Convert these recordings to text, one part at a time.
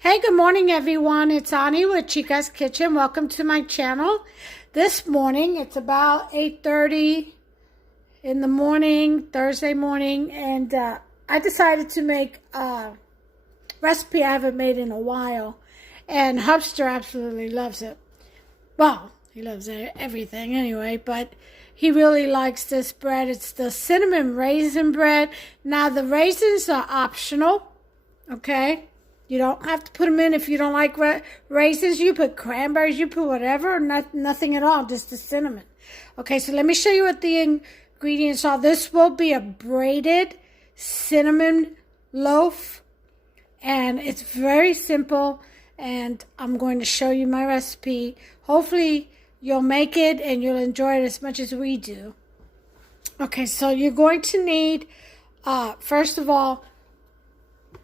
Hey, good morning, everyone. It's Ani with Chica's Kitchen. Welcome to my channel. This morning, it's about 8:30 in the morning, Thursday morning, and I decided to make a recipe I haven't made in a while, and Hubster absolutely loves it. Well, he loves everything anyway, but he really likes this bread. It's the cinnamon raisin bread. Now, the raisins are optional, okay? You don't have to put them in if you don't like raisins. You put cranberries, you put whatever, nothing at all, just the cinnamon. Okay, so let me show you what the ingredients are. This will be a braided cinnamon loaf, and it's very simple, and I'm going to show you my recipe. Hopefully, you'll make it and you'll enjoy it as much as we do. Okay, so you're going to need, first of all,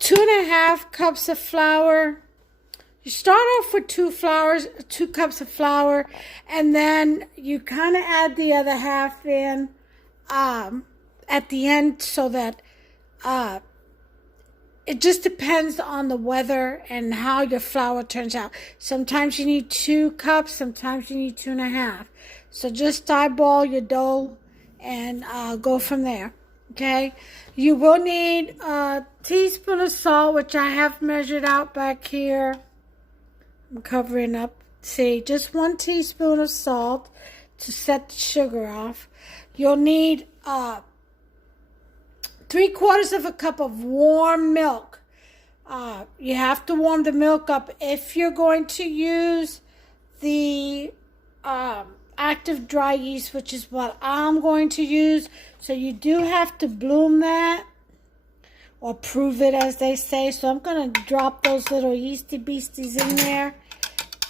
2.5 cups of flour. You start off with 2 cups of flour, and then you kind of add the other half in at the end, so that it just depends on the weather and how your flour turns out. Sometimes you need 2 cups, sometimes you need 2.5. So just eyeball your dough and go from there. Okay, you will need a teaspoon of salt, which I have measured out back here. I'm covering up. See, just 1 teaspoon of salt to set the sugar off. You'll need 3/4 of a cup of warm milk. You have to warm the milk up if you're going to use the active dry yeast, which is what I'm going to use. So you do have to bloom that, or prove it, as they say. So I'm going to drop those little yeasty beasties in there.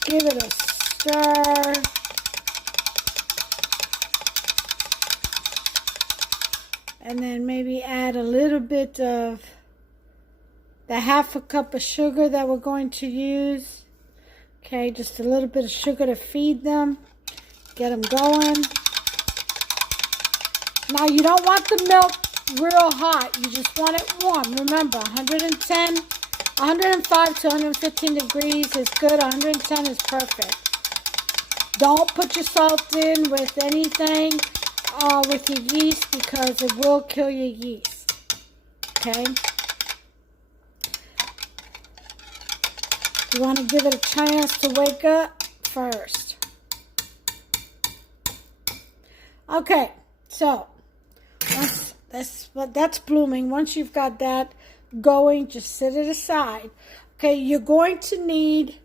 Give it a stir. And then maybe add a little bit of the 1/2 cup of sugar that we're going to use. Okay, just a little bit of sugar to feed them. Get them going. Now, you don't want the milk real hot. You just want it warm. Remember, 105 to 115 degrees is good. 110 is perfect. Don't put your salt in with anything, with your yeast, because it will kill your yeast. Okay? You want to give it a chance to wake up first. Okay, so that's blooming. Once you've got that going, just set it aside. Okay, you're going to need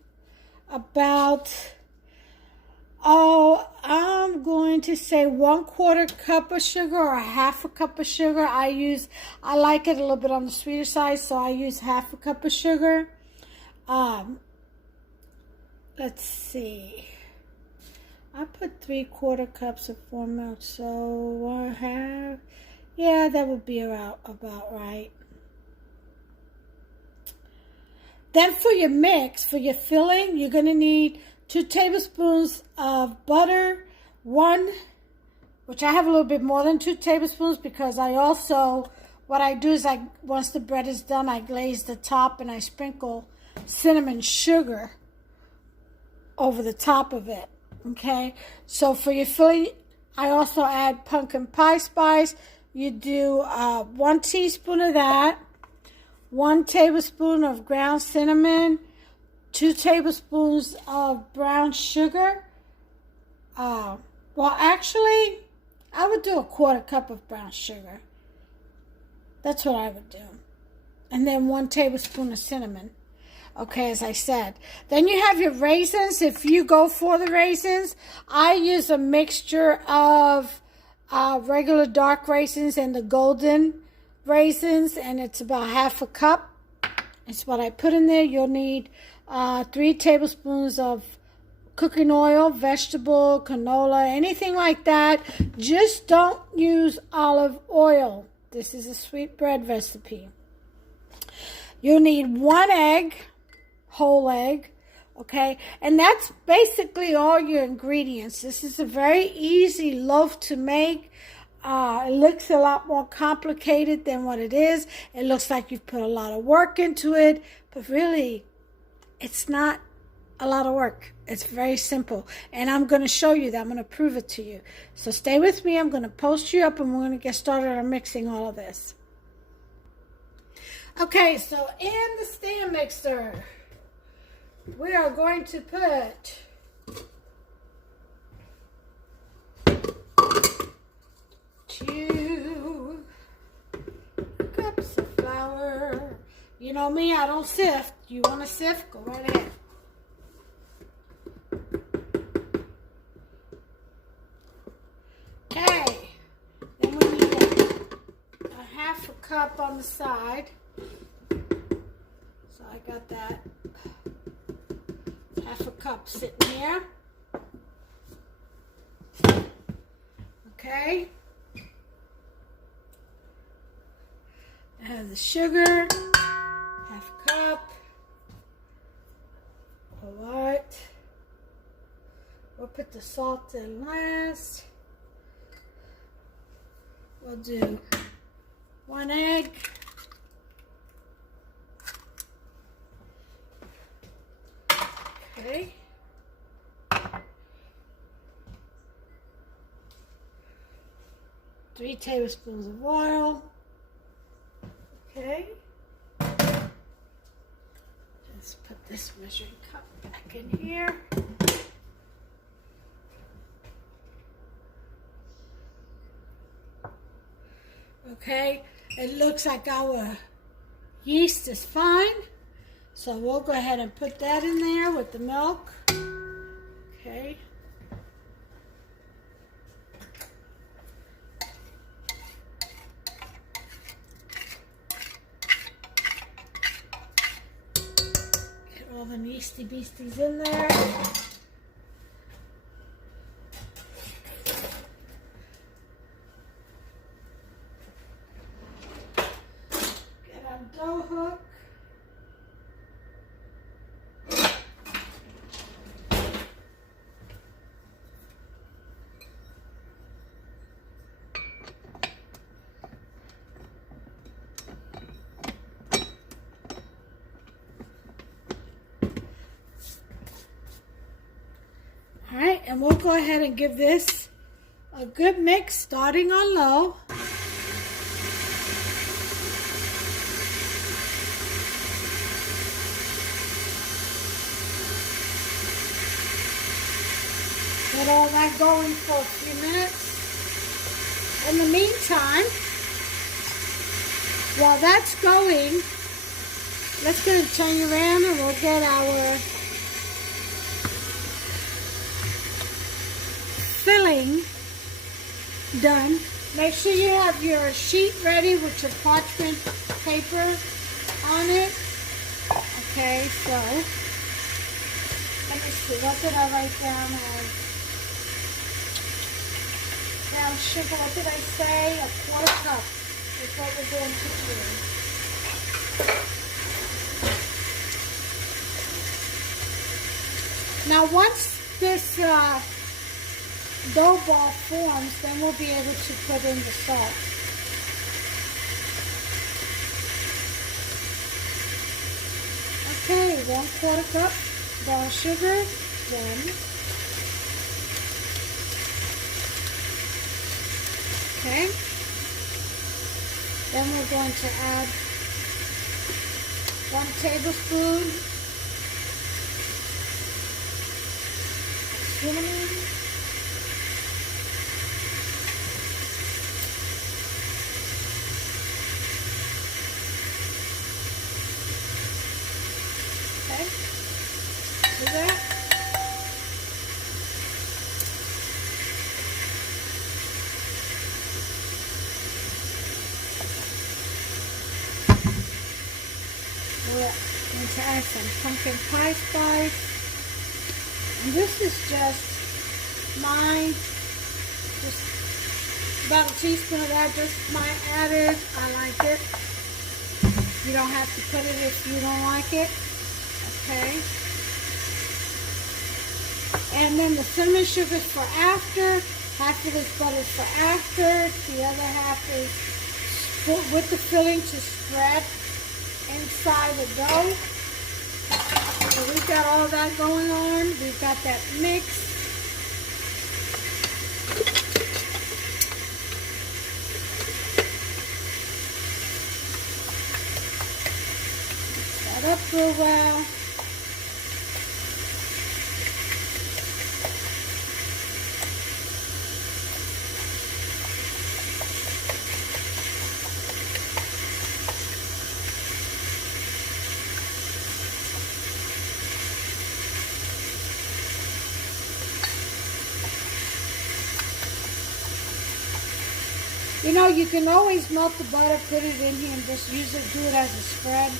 about, I'm going to say 1/4 cup of sugar or 1/2 cup of sugar. I like it a little bit on the sweeter side, so I use 1/2 cup of sugar. Let's see. I put 3/4 cups of warm milk, so I have, yeah, that would be about right. Then for your mix, for your filling, you're going to need 2 tablespoons of butter, which I have a little bit more than 2 tablespoons, because what I do is once the bread is done, I glaze the top and I sprinkle cinnamon sugar over the top of it. Okay, so for your filling, I also add pumpkin pie spice. You do 1 teaspoon of that, 1 tablespoon of ground cinnamon, 2 tablespoons of brown sugar. Well, actually, I would do 1/4 cup of brown sugar. That's what I would do. And then 1 tablespoon of cinnamon. Okay, as I said. Then you have your raisins. If you go for the raisins, I use a mixture of regular dark raisins and the golden raisins, and it's about 1/2 cup. It's what I put in there. You'll need 3 tablespoons of cooking oil, vegetable, canola, anything like that. Just don't use olive oil. This is a sweet bread recipe. You'll need 1 egg, whole egg, okay? And that's basically all your ingredients. This is a very easy loaf to make. It looks a lot more complicated than what it is. It looks like you've put a lot of work into it, but really, it's not a lot of work. It's very simple. And I'm going to show you that. I'm going to prove it to you. So stay with me. I'm going to post you up and we're going to get started on mixing all of this. Okay, so in the stand mixer, we are going to put 2 cups of flour. You know me, I don't sift. You want to sift? Go right ahead. Okay, then we need a half a cup on the side. So I got that half a cup sitting here. Okay. I have the sugar, half a cup. Alright. We'll put the salt in last. We'll do 1 egg. Okay. 3 tablespoons of oil. Okay. Just put this measuring cup back in here. Okay, it looks like our yeast is fine. So we'll go ahead and put that in there with the milk. Okay. Get all the yeasty beasties in there. Get our dough hook. Alright, and we'll go ahead and give this a good mix starting on low. Get all that going for a few minutes. In the meantime, while that's going, let's go and turn you around and we'll get our filling done. Make sure you have your sheet ready with your parchment paper on it. Okay, so let me see, what did I write down as? Brown sugar, what did I say? A 1/4 cup is what we're going to do. Now once this dough ball forms, then we'll be able to put in the salt. Okay, 1/4 cup brown sugar, 1. Okay. Then we're going to add 1 tablespoon cinnamon. Okay. See that? We're going to add some pumpkin pie spice. And this is just mine, just about a teaspoon of that, just my added. I like it. You don't have to put it if you don't like it. Okay. And then the cinnamon sugar is for after. Half of this butter is for after. The other half is with the filling to spread inside the dough. So we all that going on. We've got that mix. Mix that up real well. You know, you can always melt the butter, put it in here, and just use it, do it as a spread.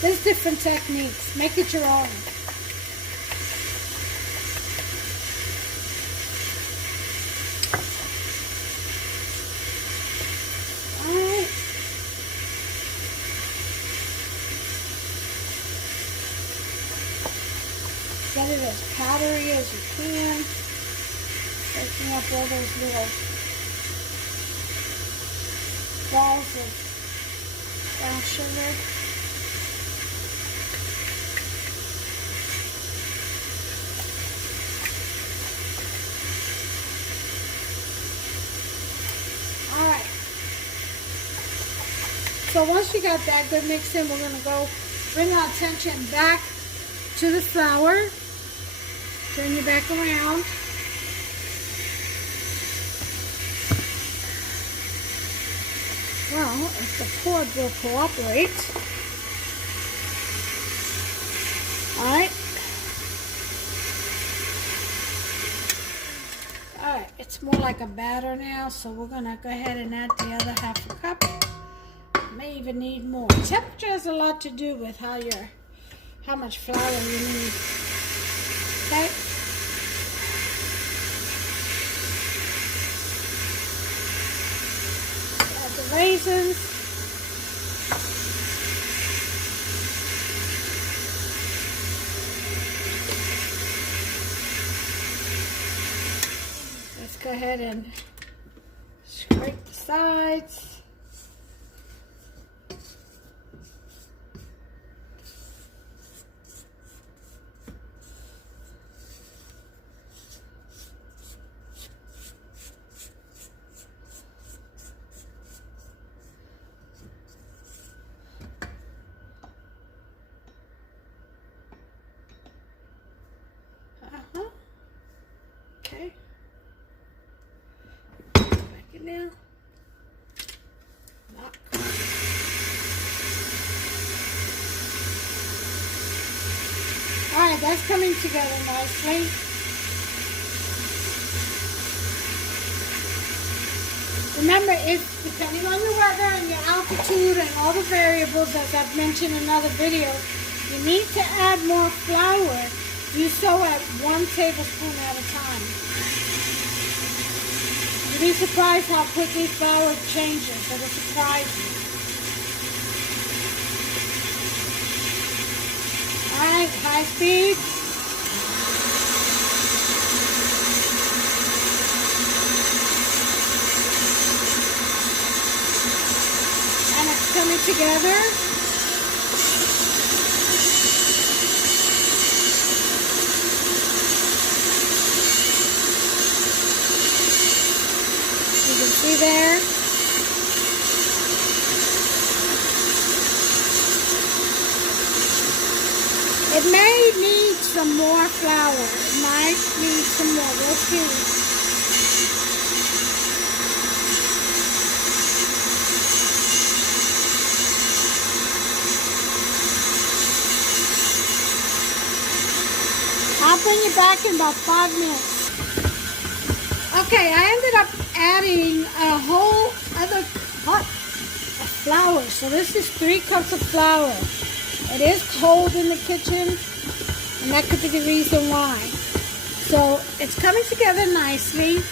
There's different techniques. Make it your own. Alright. Get it as powdery as you can. Breaking up all those little balls of brown sugar. Alright. So once you got that good mix in, we're going to go bring our attention back to the flour. Turn you back around. Well, if the cord will cooperate. Alright. Alright, it's more like a batter now, so we're going to go ahead and add the other half a cup. May even need more. Temperature has a lot to do with how much flour you need. Okay? Add the raisins. Let's go ahead and scrape the sides. Okay. Back in there. Not Alright, that's coming together nicely. Remember, depending on your weather and your altitude and all the variables, as I've mentioned in other videos, you need to add more flour. Do so at 1 tablespoon at a time. You'd be surprised how quickly flour changes. It'll surprise you. Alright, high speed. And it's coming together. See there? It may need some more flour. It might need some more. We'll see. I'll bring you back in about 5 minutes. Okay, I ended up adding a whole other cup of flour. So this is 3 cups of flour. It is cold in the kitchen, and that could be the reason why. So it's coming together nicely.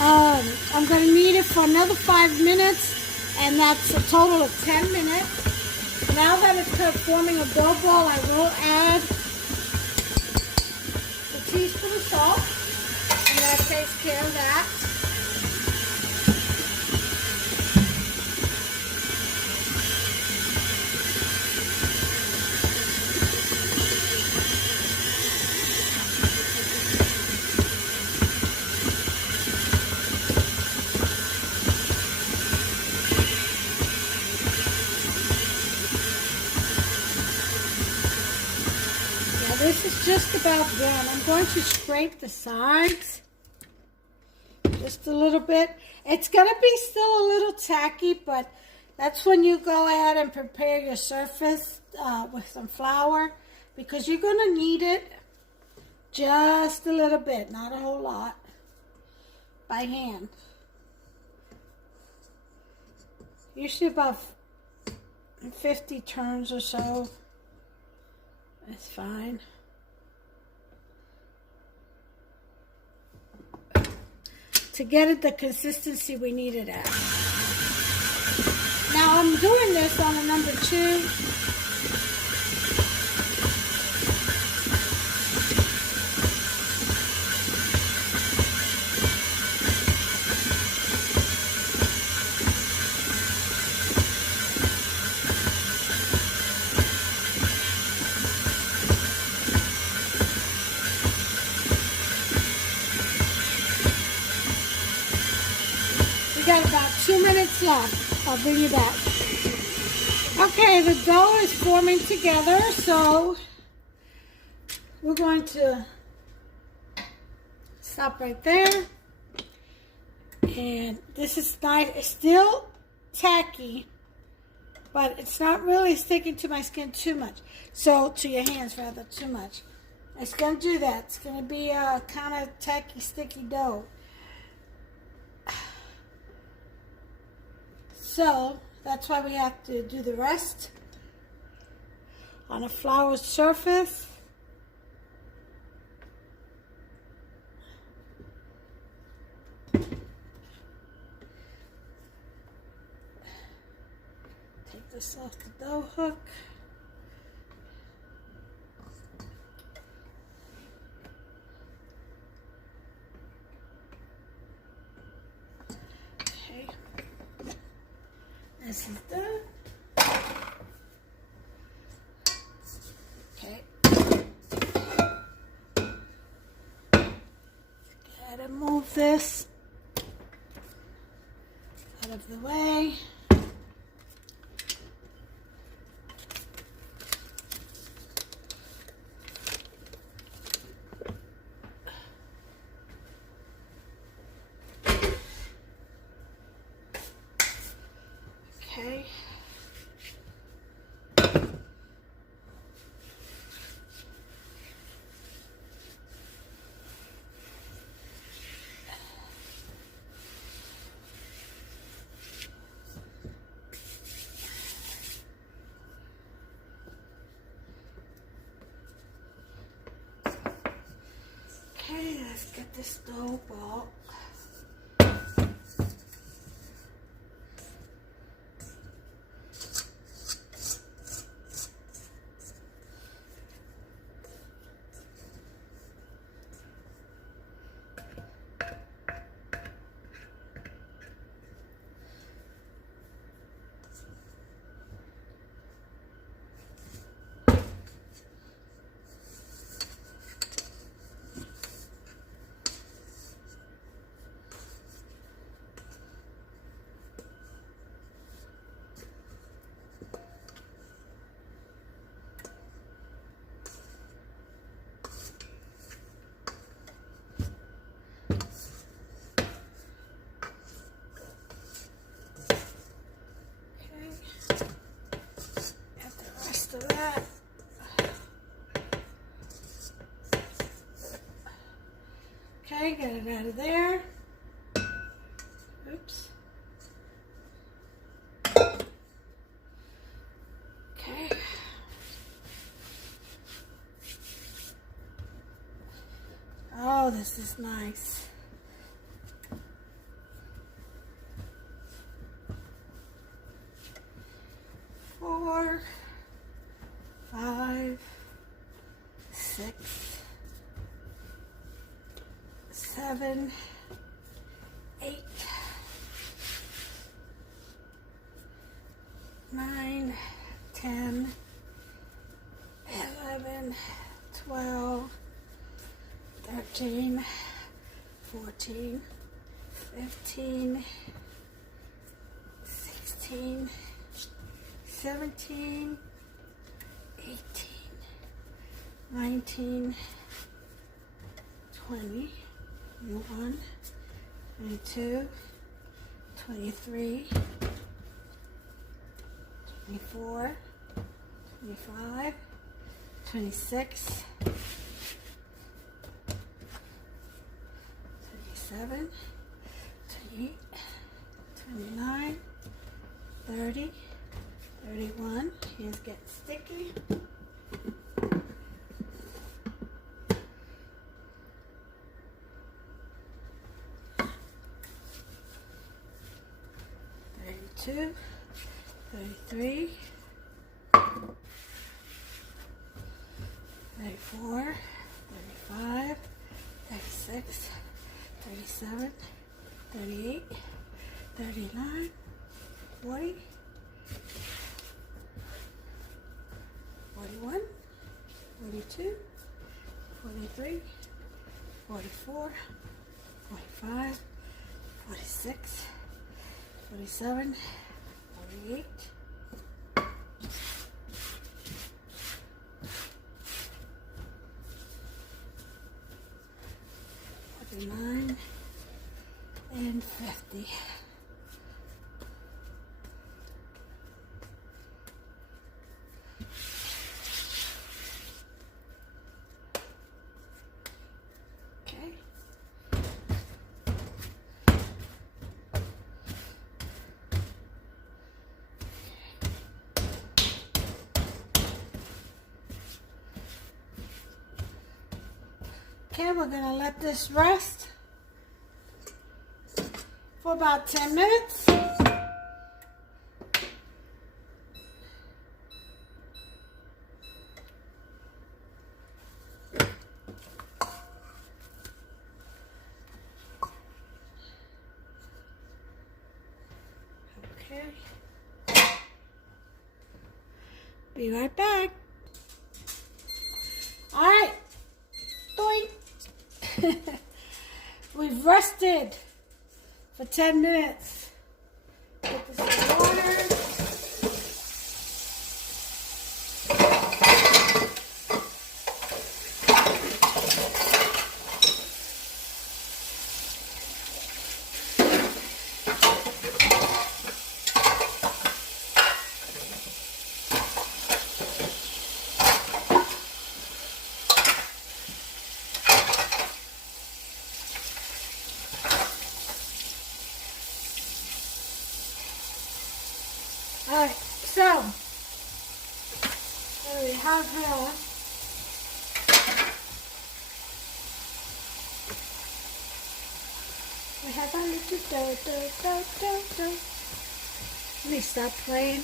I'm going to knead it for another 5 minutes, and that's a total of 10 minutes. Now that it's forming a dough ball, I will add a teaspoon of salt. And that takes care of that. just about done. I'm going to scrape the sides just a little bit. It's going to be still a little tacky, but that's when you go ahead and prepare your surface with some flour, because you're going to need it just a little bit, not a whole lot, by hand. Usually about 50 turns or so. That's fine. To get it the consistency we need it at. Now I'm doing this on a number 2. Got about 2 minutes left. I'll bring you back. Okay, the dough is forming together, so we're going to stop right there. And this is nice. It's still tacky, but it's not really sticking to my skin too much. So, to your hands rather, too much. It's going to do that. It's going to be a kind of tacky, sticky dough. So, that's why we have to do the rest on a flour surface. Take this off the dough hook. This is done. Okay. Gotta move this out of the way. Okay. Okay, let's get this dough ball. Of that. Okay, get it out of there. Oops. Okay. Oh, this is nice. Four. 5, 6, 7, 8, 9, 10, 11, 12, 13, 14, 15, 16, 17, 18, 19, 20, 21, 22, 23, 24, 25, 26, 27, 28, 29, 30, 31. Hands getting sticky. 32, 33, 34, 35, 36, 37, 38, 39, 40, 41, 42, 43, 44, 45, 46, 47, 48, 49, and 50. Okay. Okay, we're gonna let this rest for about 10 minutes. Okay. Be right back. All right. Doink. We've rested for 10 minutes. Get this in water. Alright, so what do we have here? We have a little dough. Let me stop playing.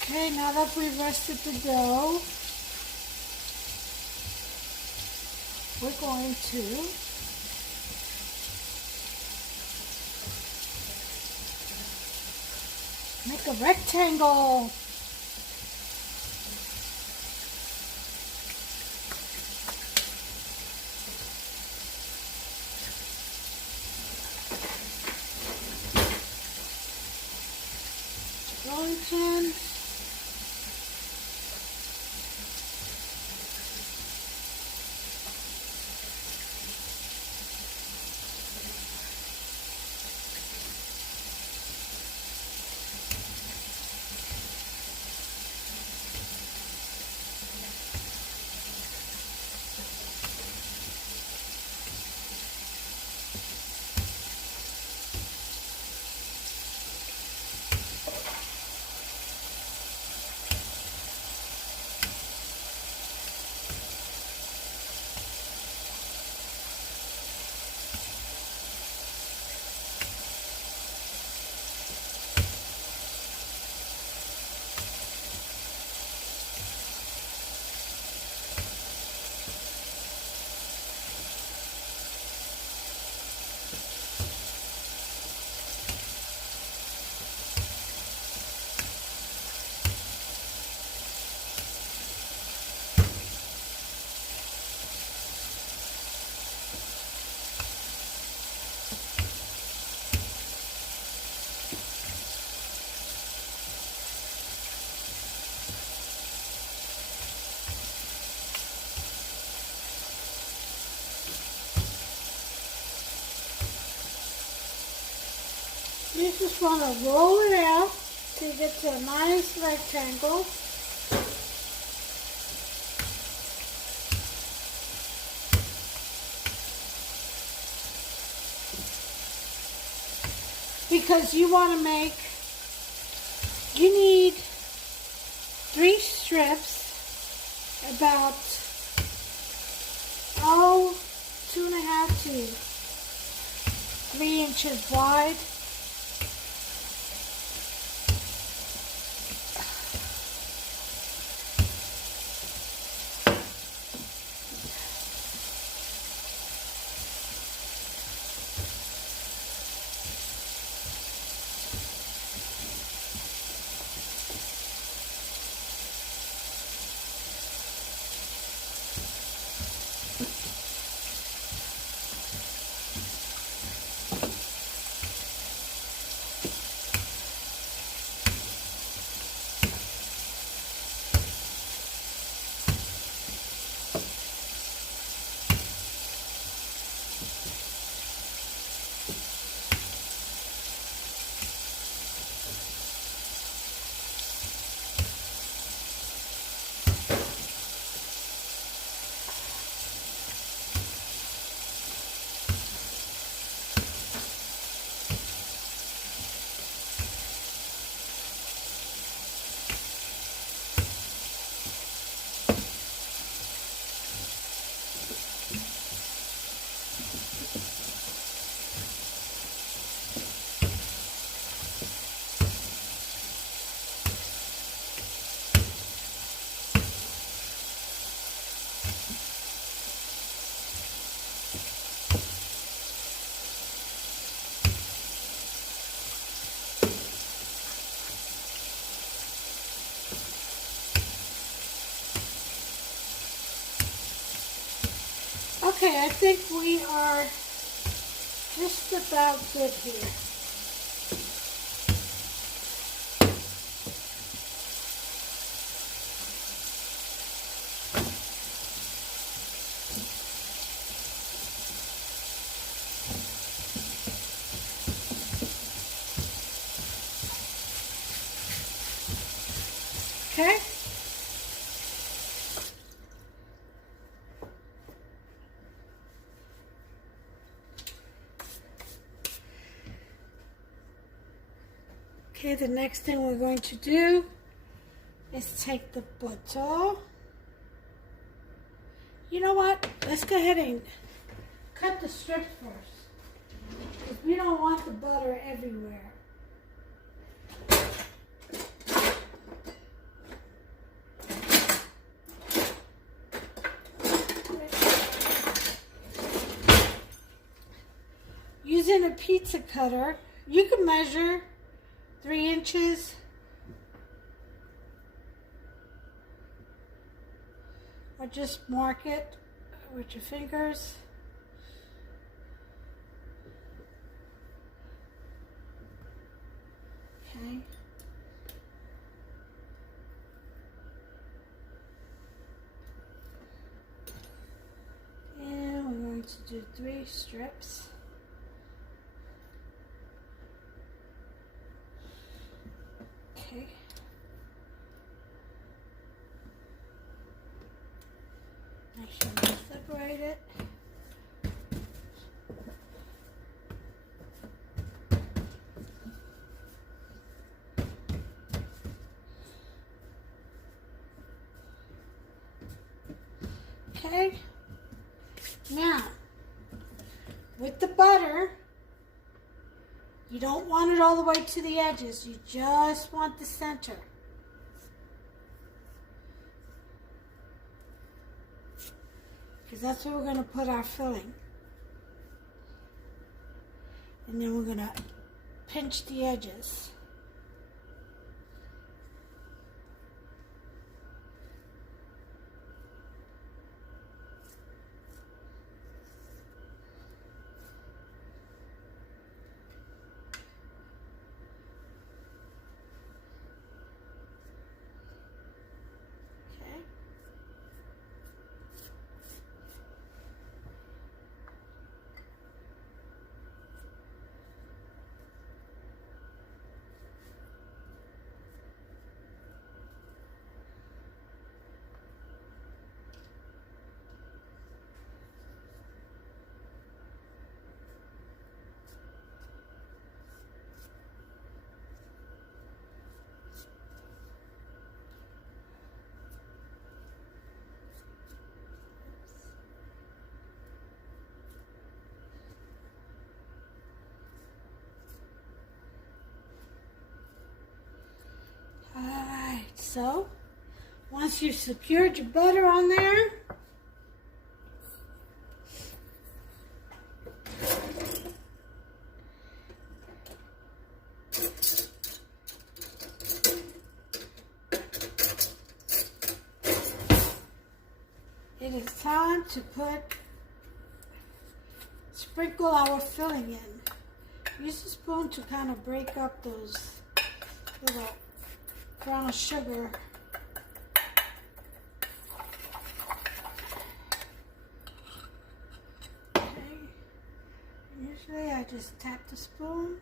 Okay, now that we've rested the dough, we're going to make a rectangle. Rolling pin. You just want to roll it out to get to a nice rectangle. Because you want to you need 3 strips about 2.5 to 3 inches wide. Okay, I think we are just about good here. Okay. Okay, the next thing we're going to do is take the butter. You know what? Let's go ahead and cut the strips first, because we don't want the butter everywhere. Using a pizza cutter, you can measure 3 inches. Or just mark it with your fingers. Okay. And we're going to do 3 strips. Okay. Make sure you separate it. Okay. Now, with the butter, you don't want it all the way to the edges. You just want the center. Because that's where we're going to put our filling. And then we're going to pinch the edges. so. Once you've secured your butter on there, it is time to sprinkle our filling in. Use a spoon to kind of break up those little brown sugar. Okay. Usually I just tap the spoon.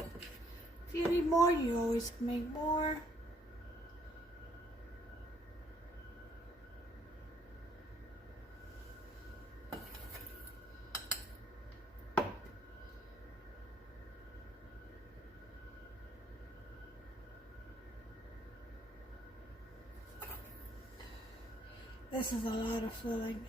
If you need more, you always make more. This is a lot of filling.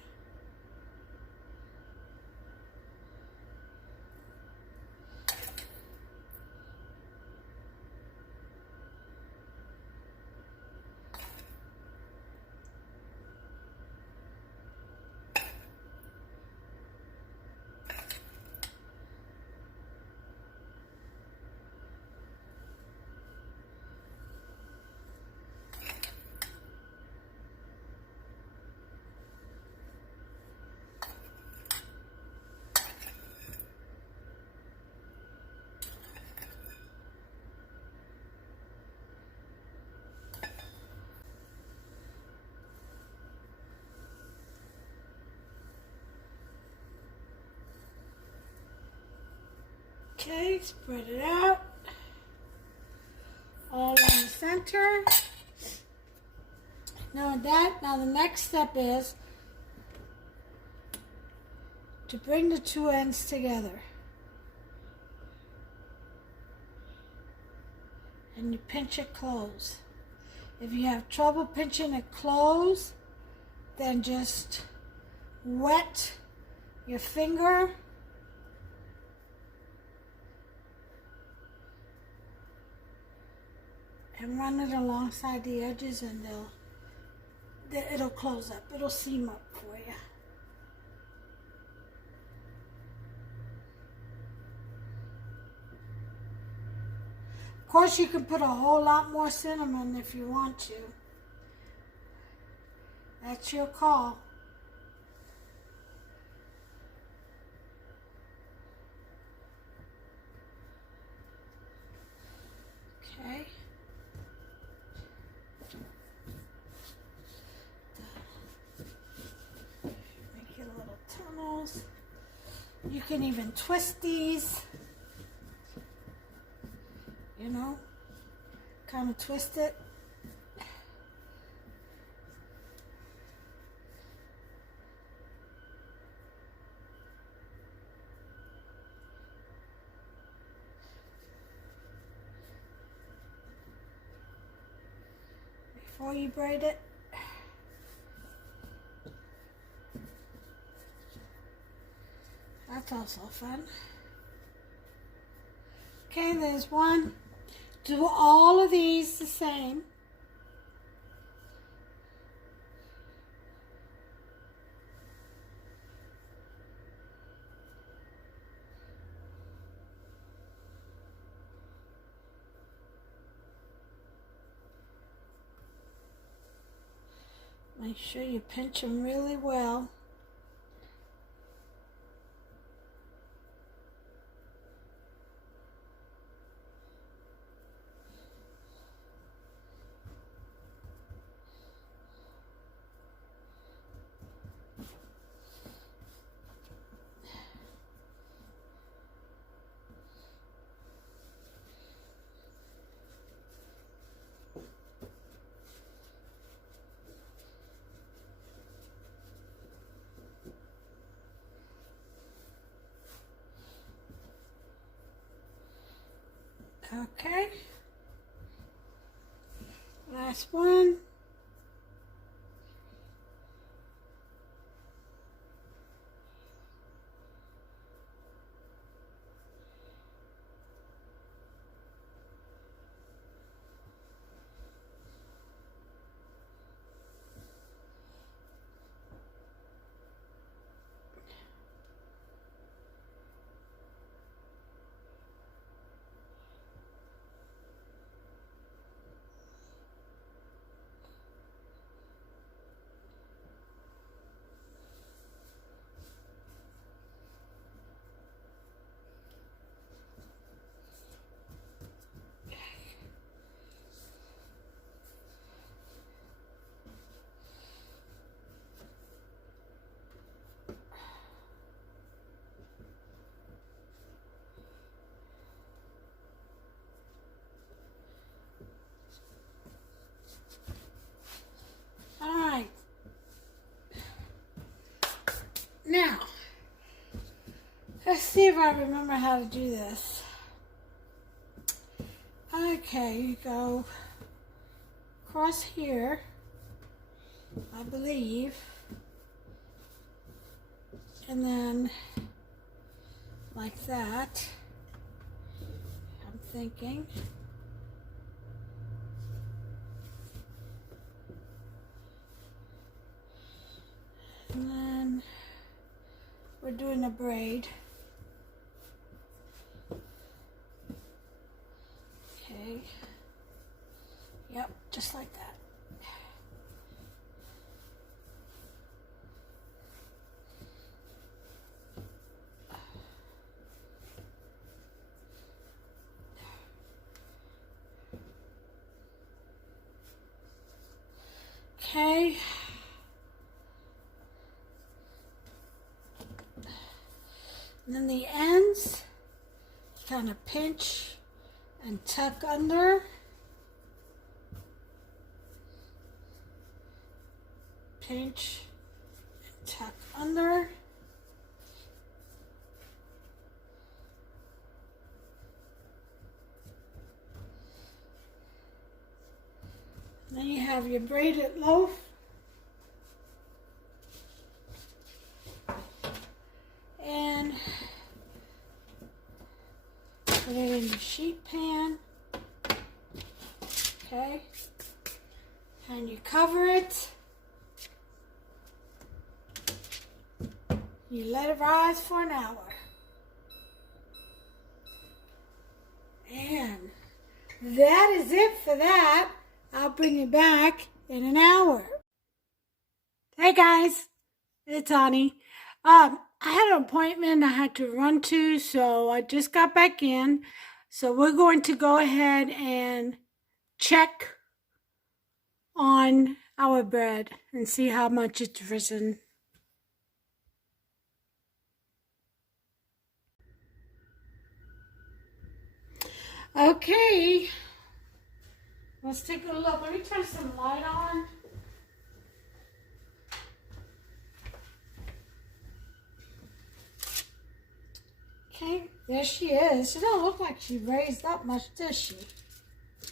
Okay, spread it out all in the center. Now the next step is to bring the two ends together. And you pinch it close. If you have trouble pinching it close, then just wet your finger and run it alongside the edges, and it'll close up. It'll seam up for you. Of course, you can put a whole lot more cinnamon if you want to. That's your call. Okay. Make your little tunnels. You can even twist these. You know, kind of twist it. Before you braid it. That's also fun. Okay, there's one. Do all of these the same. Make sure you pinch them really well. Okay. Last one. Let's see if I remember how to do this. Okay, you go across here, I believe, and then like that, I'm thinking. And then we're doing a braid. Okay. Yep, just like that. Okay. And then the ends, kind of pinch and tuck under. Pinch and tuck under. And then you have your braided loaf. And put it in the sheet pan. Okay. And you cover it. You let it rise for an hour. And that is it for that. I'll bring you back in an hour. Hey guys, it's Ani. I had an appointment I had to run to, so I just got back in. So we're going to go ahead and check on our bread and see how much it's risen. Okay, let's take a look. Let me turn some light on. Okay, there she is. She don't look like she raised up much, does she?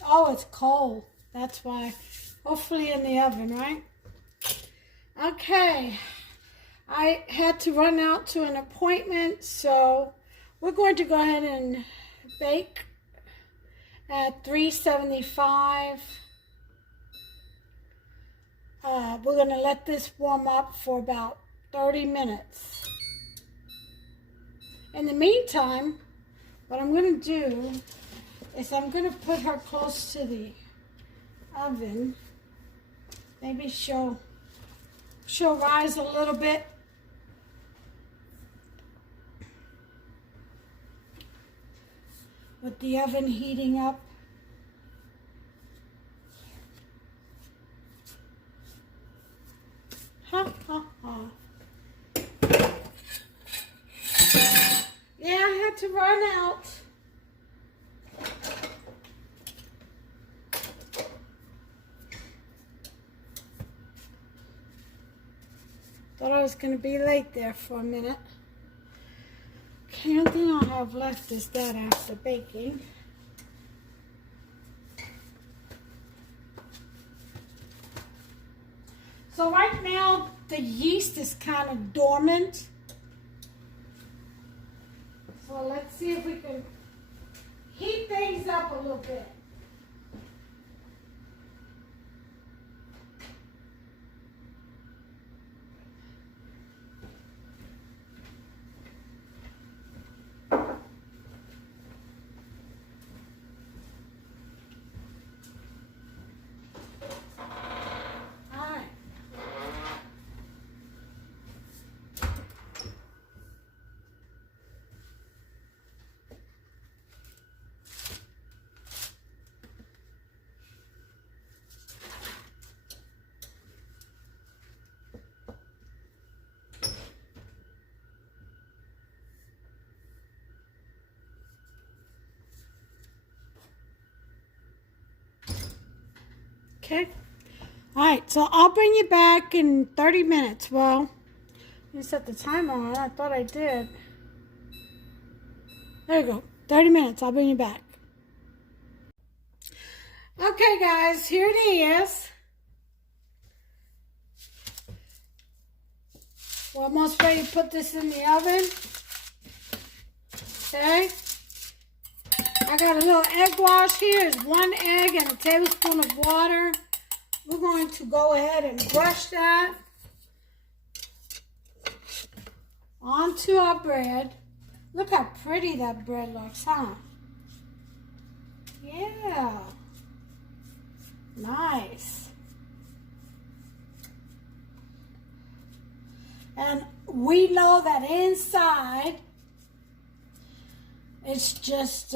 Oh, it's cold. That's why. Hopefully in the oven, right? Okay, I had to run out to an appointment, so we're going to go ahead and bake at 375. We're going to let this warm up for about 30 minutes. In the meantime, what I'm going to do is I'm going to put her close to the oven. Maybe she'll rise a little bit. With the oven heating up. Ha ha ha. Yeah, I had to run out. Thought I was going to be late there for a minute. Okay, the only thing I'll have left is that after baking. So right now, the yeast is kind of dormant. So let's see if we can heat things up a little bit. Okay. All right, so I'll bring you back in 30 minutes. Well, you set the timer on. I thought I did. There you go. 30 minutes. I'll bring you back. Okay, guys, here it is. We're almost ready to put this in the oven. Okay. I got a little egg wash here. It's 1 egg and a tablespoon of water. We're going to go ahead and brush that onto our bread. Look how pretty that bread looks, huh? Yeah. Nice. And we know that inside it's just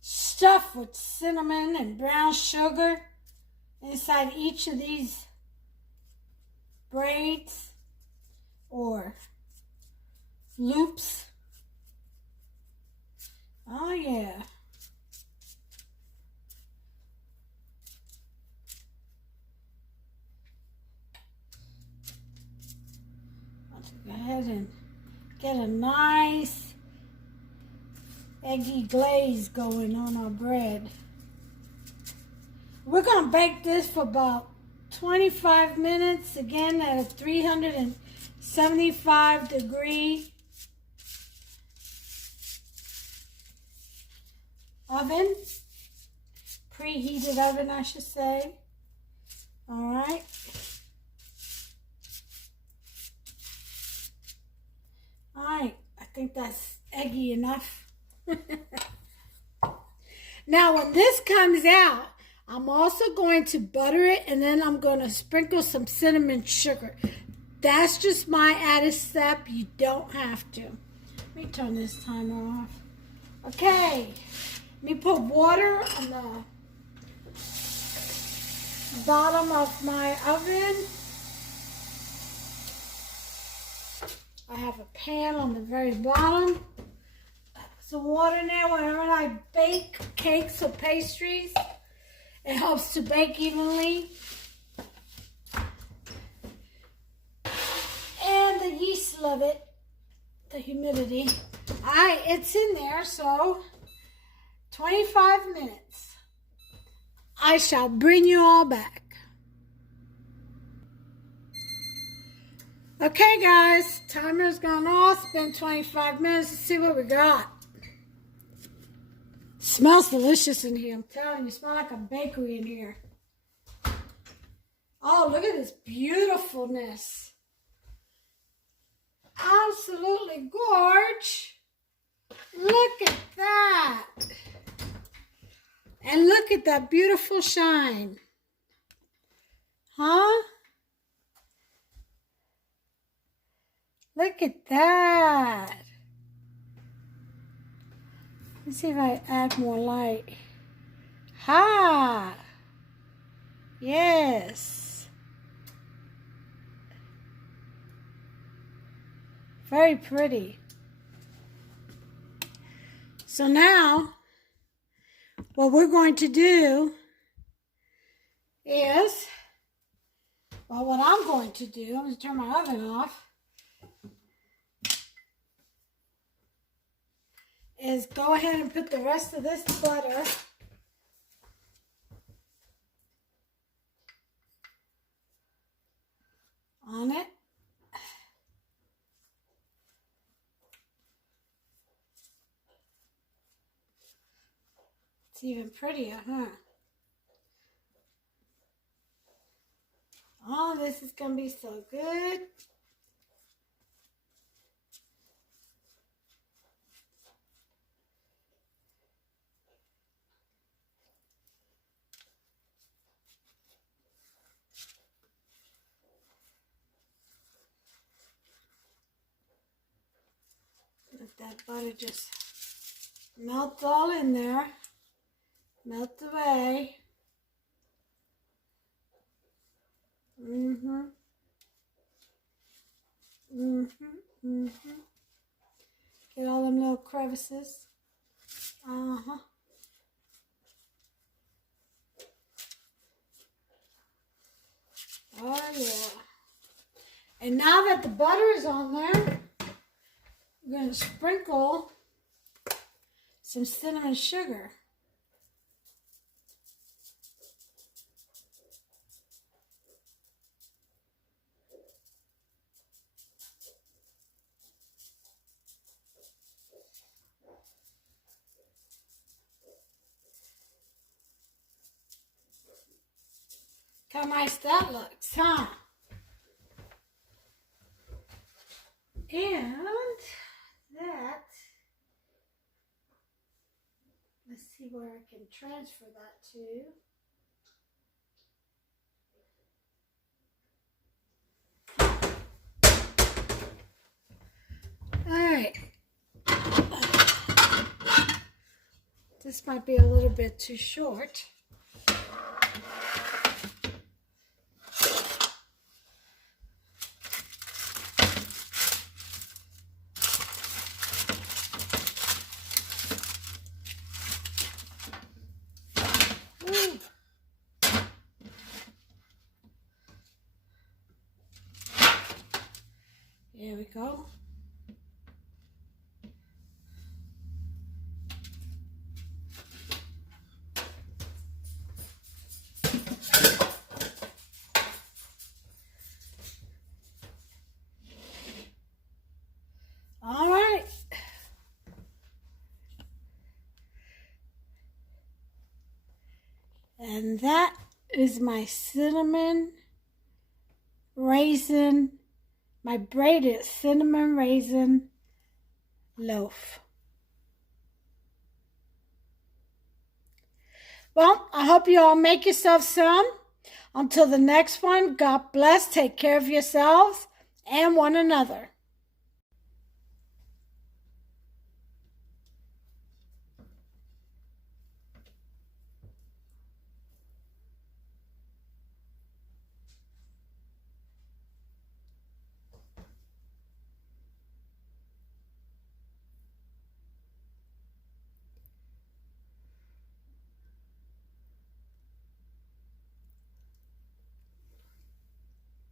stuffed with cinnamon and brown sugar inside each of these braids or loops. Oh yeah. Let's go ahead and get a nice eggy glaze going on our bread. We're going to bake this for about 25 minutes, again at a 375 degree oven, preheated oven I should say. Alright. Alright, I think that's eggy enough. Now when this comes out, I'm also going to butter it and then I'm going to sprinkle some cinnamon sugar. That's just my added step. You don't have to. Let me turn this timer off. Okay, let me put water on the bottom of my oven. I have a pan on the very bottom. Some water in there whenever I bake cakes or pastries. It helps to bake evenly. And the yeast love it, the humidity. Alright, it's in there, so 25 minutes. I shall bring you all back. Okay, guys, timer's gone off. It's been 25 minutes. Let's see what we got. Smells delicious in here. I'm telling you, it smells like a bakery in here. Oh, look at this beautifulness. Absolutely gorge. Look at that. And look at that beautiful shine. Huh? Look at that. Let's see if I add more light. Ha! Yes. Very pretty. So now, what we're going to do is, well, what I'm going to do, I'm going to turn my oven off, is go ahead and put the rest of this butter on it. It's even prettier, huh? Oh, this is going to be so good. Let that butter just melt all in there. Melt away. Get all them little crevices. Oh yeah. And now that the butter is on there, we're going to sprinkle some cinnamon sugar. How nice that looks, huh? And that, let's see where I can transfer that to. All right. This might be a little bit too short. There we go. All right. And that is my cinnamon raisin, my braided cinnamon raisin loaf. Well, I hope you all make yourself some. Until the next one, God bless. Take care of yourselves and one another.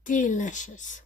Delicious.